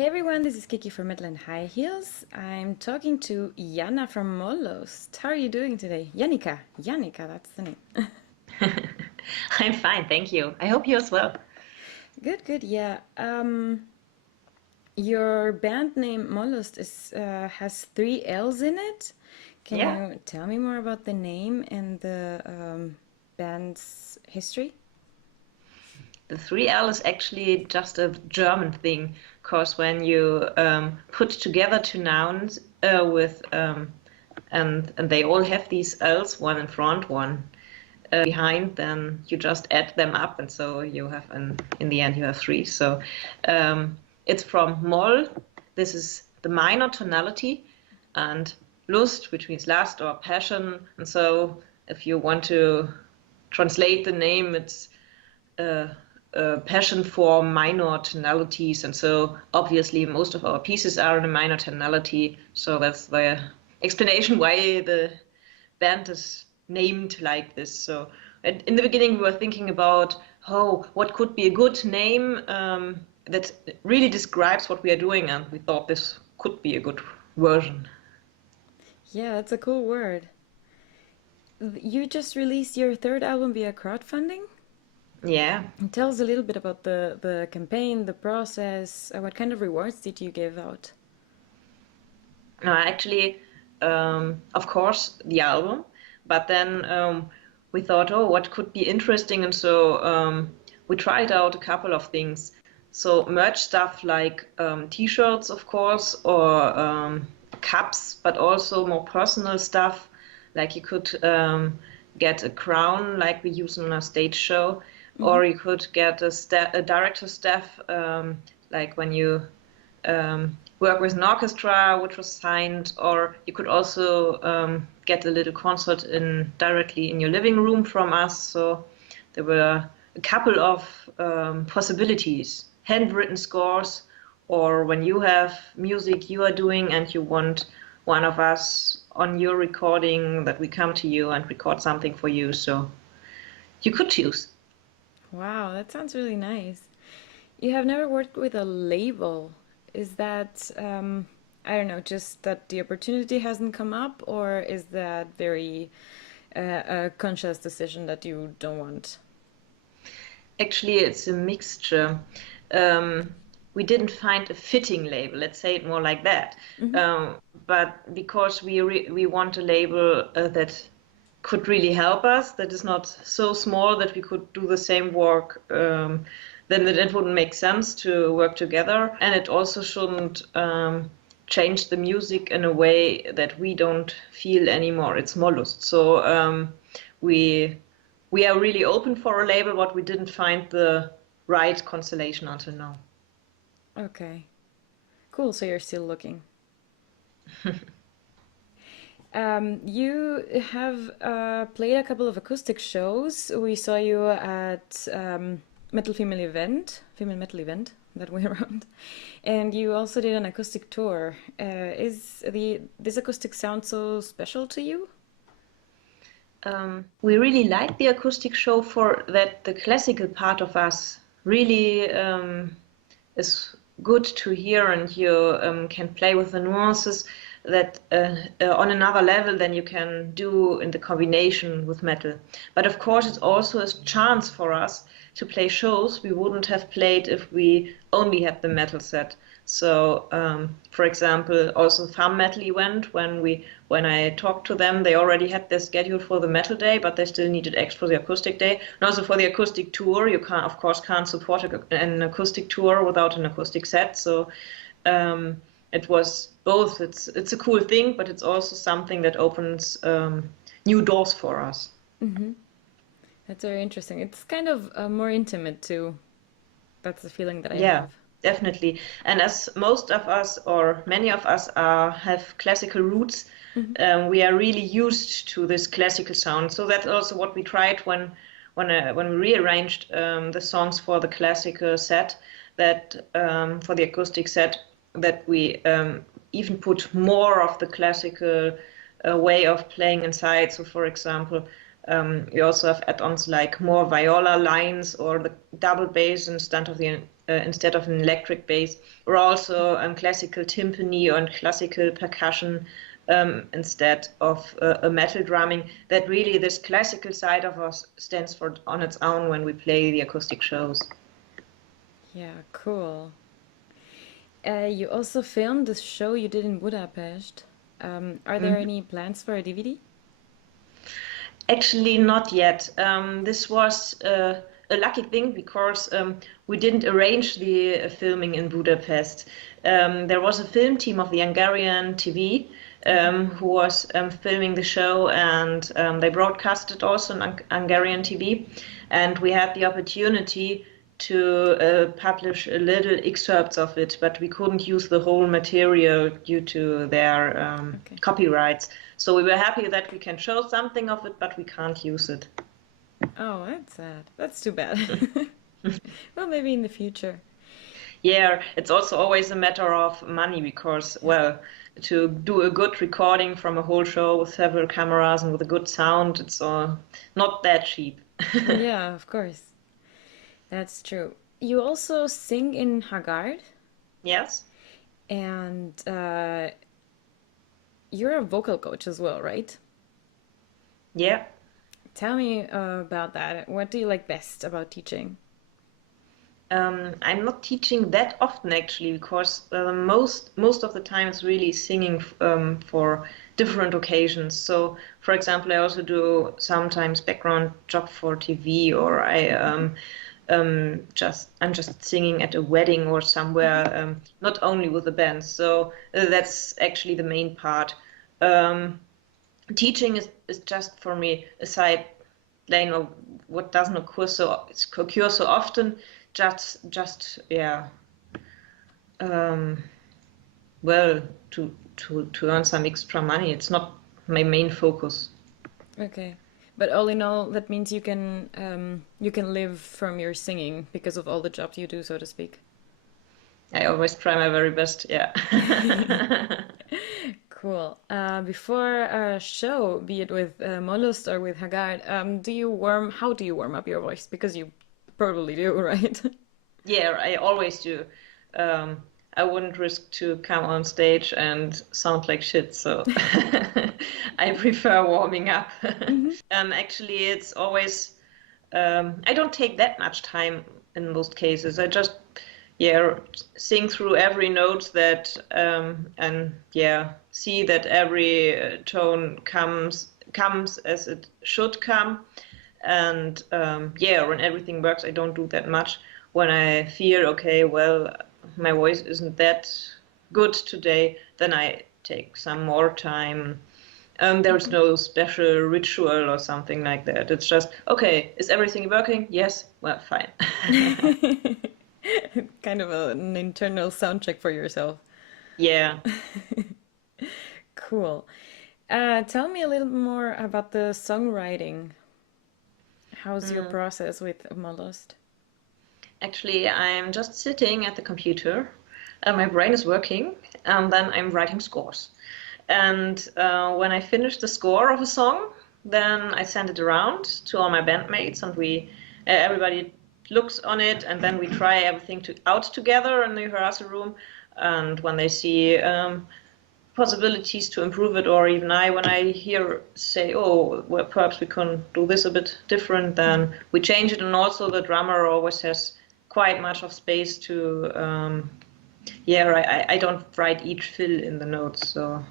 Hey everyone, this is Kiki from Midland High Heels. I'm talking to Jana from Molllust. How are you doing today? Janika, that's the name. I'm fine, thank you. I hope you as well. Good, good, yeah. Your band name Molllust has three L's in it. Can Yeah, you tell me more about the name and the band's history? the 3L is actually just a German thing, because when you put together two nouns with and they all have these L's, one in front, one behind, then you just add them up, and so you have in the end you have three. So it's from Moll. This is the minor tonality, and Lust, which means lust or passion. And so if you want to translate the name, it's uh, passion for minor tonalities. And so obviously most of our pieces are in a minor tonality. So that's the explanation why the band is named like this. So in the beginning we were thinking about, oh, what could be a good name that really describes what we are doing, and we thought this could be a good version. Yeah, that's a cool word. You just released your third album via crowdfunding? Yeah. Tell us a little bit about the campaign, the process. What kind of rewards did you give out? No, actually, of course, the album, but then we thought, oh, what could be interesting? And so we tried out a couple of things. So merch stuff like t-shirts, of course, or cups, but also more personal stuff. Like you could get a crown like we use on a stage show, Mm-hmm. or you could get a director staff, like when you work with an orchestra, which was signed, or you could also get a little concert in directly in your living room from us. So there were a couple of possibilities, handwritten scores, or when you have music you are doing and you want one of us on your recording, that we come to you and record something for you. So you could choose. Wow, that sounds really nice. You have never worked with a label. Is that, I don't know, just that the opportunity hasn't come up, or is that very a conscious decision that you don't want? Actually, it's a mixture. Um, we didn't find a fitting label, let's say it more like that. Mm-hmm. Um, but because we want a label that could really help us, that is not so small that we could do the same work, then it wouldn't make sense to work together. And it also shouldn't change the music in a way that we don't feel anymore. It's Molllust. So we we are really open for a label, but we didn't find the right constellation until now. Okay, cool. So you're still looking. You have played a couple of acoustic shows. We saw you at female metal event that way around, and you also did an acoustic tour. Is the this acoustic sound so special to you? We really like the acoustic show for that the classical part of us really is good to hear, and you can play with the nuances that on another level than you can do in the combination with metal. But of course, it's also a chance for us to play shows we wouldn't have played if we only had the metal set. So, for example, also Farm Metal event, when I talked to them, they already had their schedule for the metal day, but they still needed extra for the acoustic day. And also for the acoustic tour, you can't, of course, can't support an acoustic tour without an acoustic set. So it was both. It's a cool thing, but it's also something that opens new doors for us. Mm-hmm. That's very interesting. It's kind of more intimate too. That's the feeling that I Yeah, have. definitely. And as most of us, or many of us, have classical roots, Mm-hmm. we are really used to this classical sound. So that's also what we tried when we rearranged the songs for the classical set, that for the acoustic set, that we even put more of the classical way of playing inside. So, for example, we also have add-ons like more viola lines or the double bass instead of the instead of an electric bass, or also classical timpani or classical percussion instead of a metal drumming. That really this classical side of us stands for on its own when we play the acoustic shows. Yeah, cool. You also filmed the show you did in Budapest. Are there any plans for a DVD? Actually, not yet. This was a lucky thing because we didn't arrange the filming in Budapest. There was a film team of the Hungarian TV who was filming the show, and they broadcasted also on Hungarian TV. And we had the opportunity to publish a little excerpts of it, but we couldn't use the whole material due to their copyrights. So we were happy that we can show something of it, but we can't use it. Oh, that's sad. That's too bad. Well, maybe in the future. Yeah, it's also always a matter of money because, well, to do a good recording from a whole show with several cameras and with a good sound, it's not that cheap. Yeah, of course. That's true. You also sing in Haggard, Yes. and you're a vocal coach as well, right? Yeah. Tell me about that. What do you like best about teaching? I'm not teaching that often actually because most of the time it's really singing for different occasions. So, for example, I also do sometimes background job for TV, or I'm just singing at a wedding or somewhere, not only with the band. So that's actually the main part. Teaching is just for me a side lane of what doesn't occur so often. Just yeah. Well, to earn some extra money. It's not my main focus. Okay. But all in all, that means you can live from your singing because of all the jobs you do, so to speak. I always try my very best. Yeah. Cool. Before a show, be it with Molllust or with Haggard, how do you warm up your voice? Because you probably do, right? Yeah, I always do. I wouldn't risk to come on stage and sound like shit, so I prefer warming up. Actually, it's always I don't take that much time in most cases. I just sing through every note that and see that every tone comes as it should come, and when everything works, I don't do that much. When I feel okay, well, my voice isn't that good today, then I take some more time. There's no special ritual or something like that. It's just, okay, is everything working? Yes, well, fine. Kind of an internal sound check for yourself. Yeah. Cool. Tell me a little more about the songwriting. How's your process with Molllust? Actually, I'm just sitting at the computer. My brain is working, and then I'm writing scores. And when I finish the score of a song, then I send it around to all my bandmates, and everybody looks on it, and then we try everything out together in the rehearsal room. And when they see possibilities to improve it, or even when I say, oh, well, perhaps we can do this a bit different, then we change it. And also the drummer always has quite much of space to, I don't write each fill in the notes, so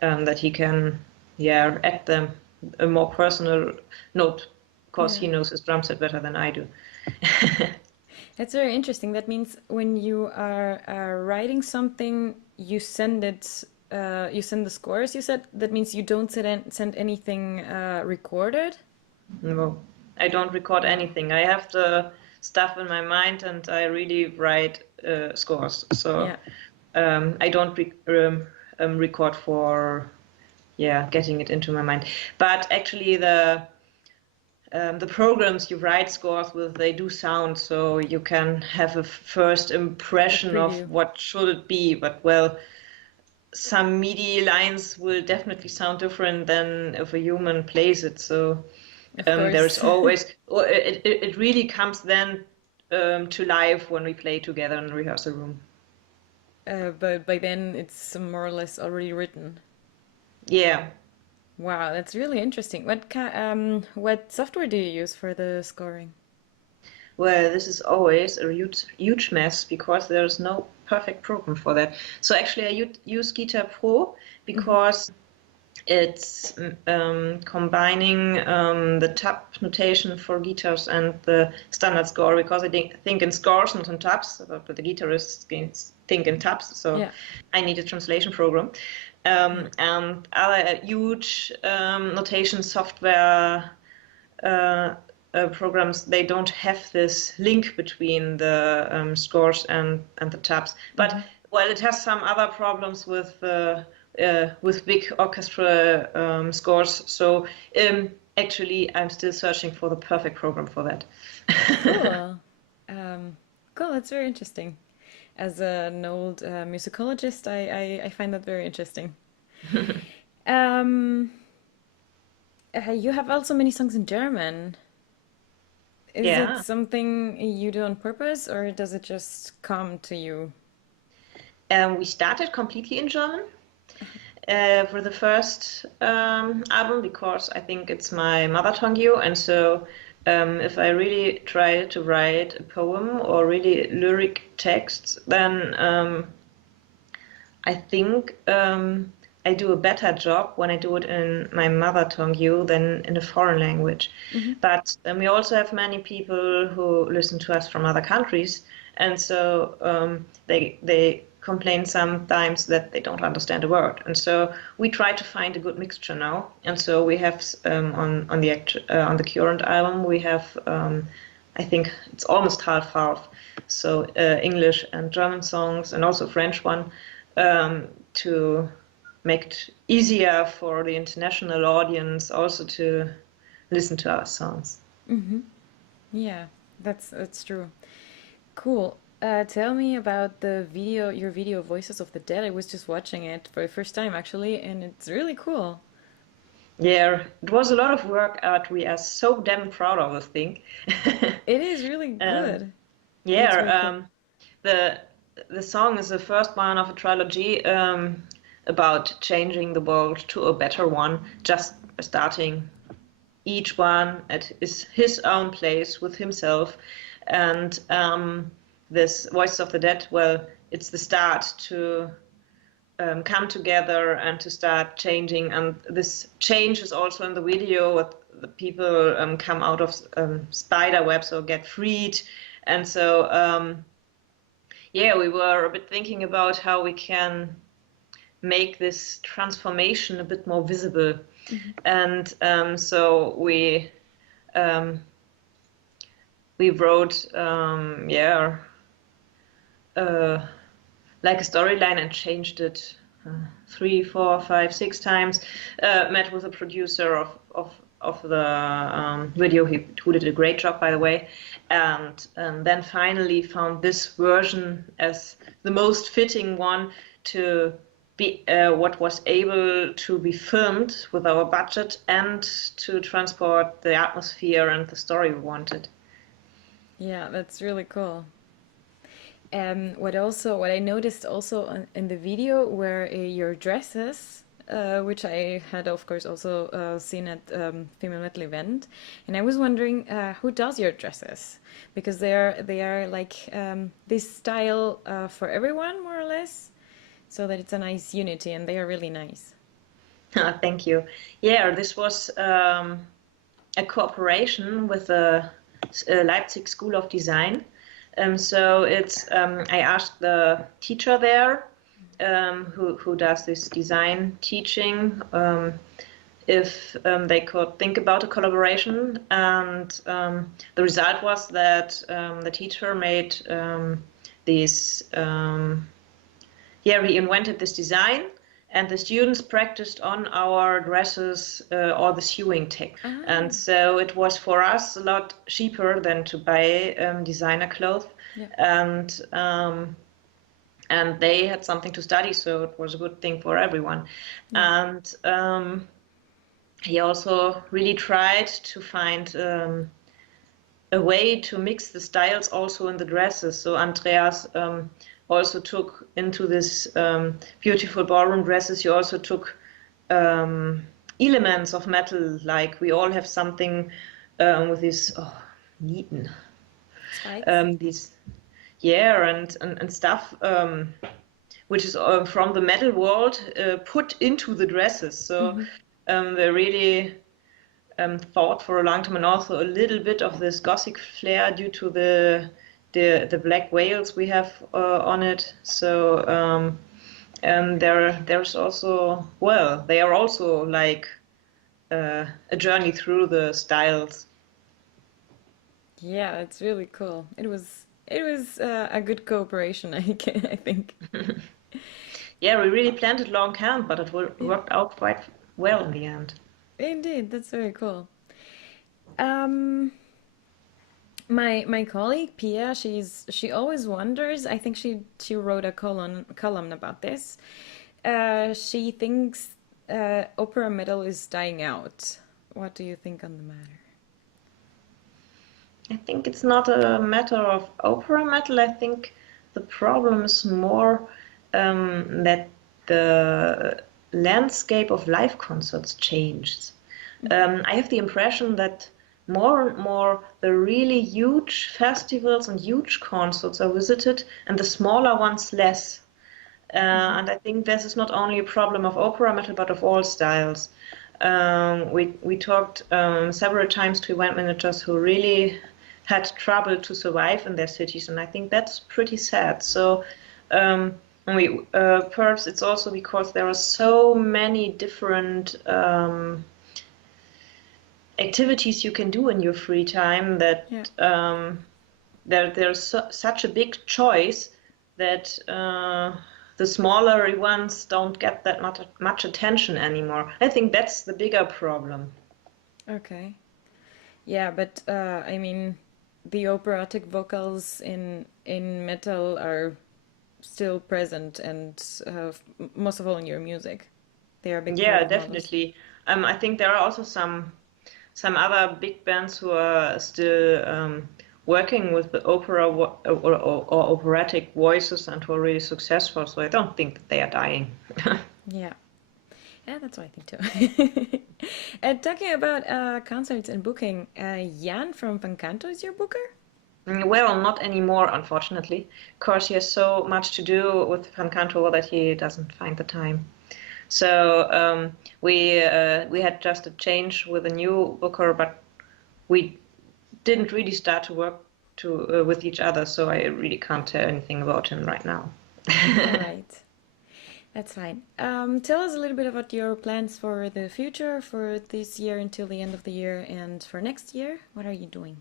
that he can, add them a more personal note, because he knows his drum set better than I do. That's very interesting. That means when you are writing something, you send it, you send the scores, you said? That means you don't send anything recorded? No, I don't record anything. I have the stuff in my mind, and I really write scores. So I don't record for getting it into my mind. But actually, the programs you write scores with, they do sound, so you can have a first impression of what should it be. But well, some MIDI lines will definitely sound different than if a human plays it. So there's always it really comes then to live when we play together in the rehearsal room. But by then it's more or less already written. Yeah. Wow, that's really interesting. What software do you use for the scoring? Well, this is always a huge mess because there's no perfect program for that. So actually, I use Guitar Pro Hmm. because it's combining the tab notation for guitars and the standard score because I think in scores, not in tabs, but the guitarists think in tabs. So Yeah. I need a translation program. Yeah. And other huge notation software uh, programs, they don't have this link between the scores and the tabs. But Hmm. well, it has some other problems with big orchestra scores. So actually, I'm still searching for the perfect program for that. Cool. Um, cool. That's very interesting. As an old musicologist, I find that very interesting. Um, you have also many songs in German. Is it Yeah. something you do on purpose, or does it just come to you? We started completely in German for the first album because I think it's my mother tongue, and so if I really try to write a poem or really lyric texts, then I think I do a better job when I do it in my mother tongue than in a foreign language. Hmm. But we also have many people who listen to us from other countries, and so they complain sometimes that they don't understand a word. And so we try to find a good mixture now. And so we have on the current album we have I think it's almost half. So English and German songs, and also French one, to make it easier for the international audience also to listen to our songs. Hmm. Yeah, that's true. Cool. Tell me about your video Voices of the Dead. I was just watching it for the first time actually, and it's really cool. Yeah, it was a lot of work, but we are so damn proud of this thing. It is really um, good. It looks yeah, very cool. the the song is the first one of a trilogy about changing the world to a better one, just starting each one at his own place with himself. And this Voices of the Dead, well, it's the start to come together and to start changing. And this change is also in the video. What the people come out of spider webs or get freed. And so, yeah, we were a bit thinking about how we can make this transformation a bit more visible. Hmm. And so um, we wrote, uh, like a storyline and changed it 3, 4, 5, 6 times. Met with a producer of the video, who did a great job, by the way, and then finally found this version as the most fitting one to be what was able to be filmed with our budget and to transport the atmosphere and the story we wanted. Yeah, that's really cool. What I noticed also in the video were your dresses, which I had of course also seen at female metal event, and I was wondering who does your dresses because they are like this style for everyone more or less, so that it's a nice unity and they are really nice. Thank you. Yeah, this was a cooperation with the Leipzig School of Design. So it's I asked the teacher there, who does this design teaching, if they could think about a collaboration, and the result was that the teacher made these. Yeah, we invented this design, and the students practiced on our dresses all the sewing tech. Ah, And so it was for us a lot cheaper than to buy designer clothes. yeah. And and they had something to study, so it was a good thing for everyone. Yeah. And he also really tried to find a way to mix the styles also in the dresses. So Andreas also took into this beautiful ballroom dresses, you also took elements of metal, like we all have something with these Nieten, Spikes. these and stuff which is from the metal world put into the dresses. So they really thought for a long time, and also a little bit of this Gothic flair due to the black veils we have on it. So and there's also, well, they are also like a journey through the styles. Yeah, it's really cool. It was a good cooperation, I think. Yeah, we really planned it long hand, but it Yeah, worked out quite well in the end. indeed, that's very cool. Um, my colleague Pia, she always wonders. I think she wrote a column about this. She thinks opera metal is dying out. What do you think on the matter? I think it's not a matter of opera metal. I think the problem is more that the landscape of live concerts changes. I have the impression that more and more the really huge festivals and huge concerts are visited, and the smaller ones less. And I think this is not only a problem of opera metal, but of all styles. We talked several times to event managers who really had trouble to survive in their cities, and I think that's pretty sad. So perhaps it's also because there are so many different activities you can do in your free time that Yeah. there's such a big choice that the smaller ones don't get that much attention anymore. I think that's the bigger problem. Okay. Yeah, but I mean, the operatic vocals in metal are still present, and most of all in your music. They are a big part Yeah, of Molllust. definitely. I think there are also some other big bands who are still working with the or operatic voices and who are really successful. So I don't think that they are dying. Yeah. Yeah, that's what I think too. And talking about concerts and booking, Jan from Fancanto is your booker? Well, not anymore, unfortunately, because he has so much to do with Fancanto that he doesn't find the time. So we had just a change with a new booker, but we didn't really start to work with each other. So I really can't tell anything about him right now. All right. That's fine. Tell us a little bit about your plans for the future, for this year until the end of the year, and for next year. What are you doing?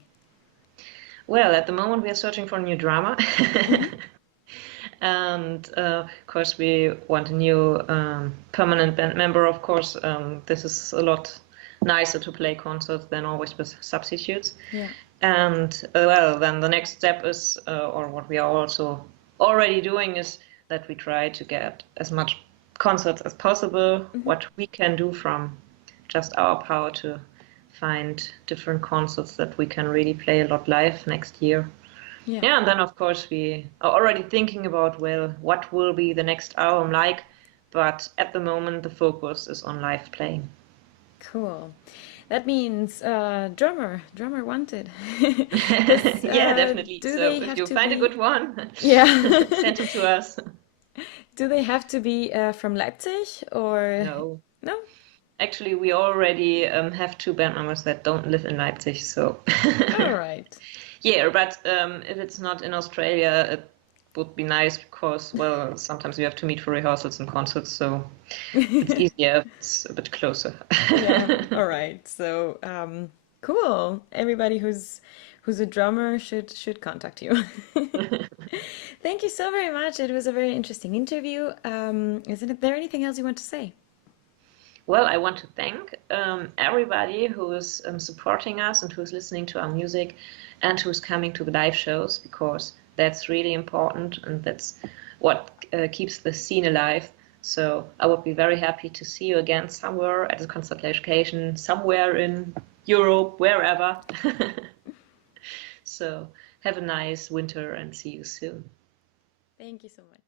Well, at the moment we are searching for a new drama. Hmm. And of course, we want a new permanent band member. Of course, this is a lot nicer to play concerts than always with substitutes. Yeah. And well, then the next step is, or what we are also already doing, is that we try to get as much concerts as possible. Hmm. What we can do from just our power to find different concerts that we can really play a lot live next year. Yeah. Yeah, and then of course we are already thinking about, well, what will be the next album like? But at the moment, the focus is on live playing. Cool. That means drummer wanted. Does Yeah, definitely. do So they if have you to find a be? good one, Yeah. send him to us. Do they have to be from Leipzig or No, no? actually, we already have two band members that don't live in Leipzig. So All right. yeah, but if it's not in Australia, it would be nice because, well, sometimes we have to meet for rehearsals and concerts, so it's easier if it's a bit closer. Yeah. All right. So cool. Everybody who's a drummer should contact you. Thank you so very much. It was a very interesting interview. Isn't there anything else you want to say? Well, I want to thank everybody who is supporting us and who's listening to our music and who's coming to the live shows, because that's really important and that's what keeps the scene alive. So I would be very happy to see you again somewhere at a concert location, somewhere in Europe, wherever. So have a nice winter and see you soon. Thank you so much.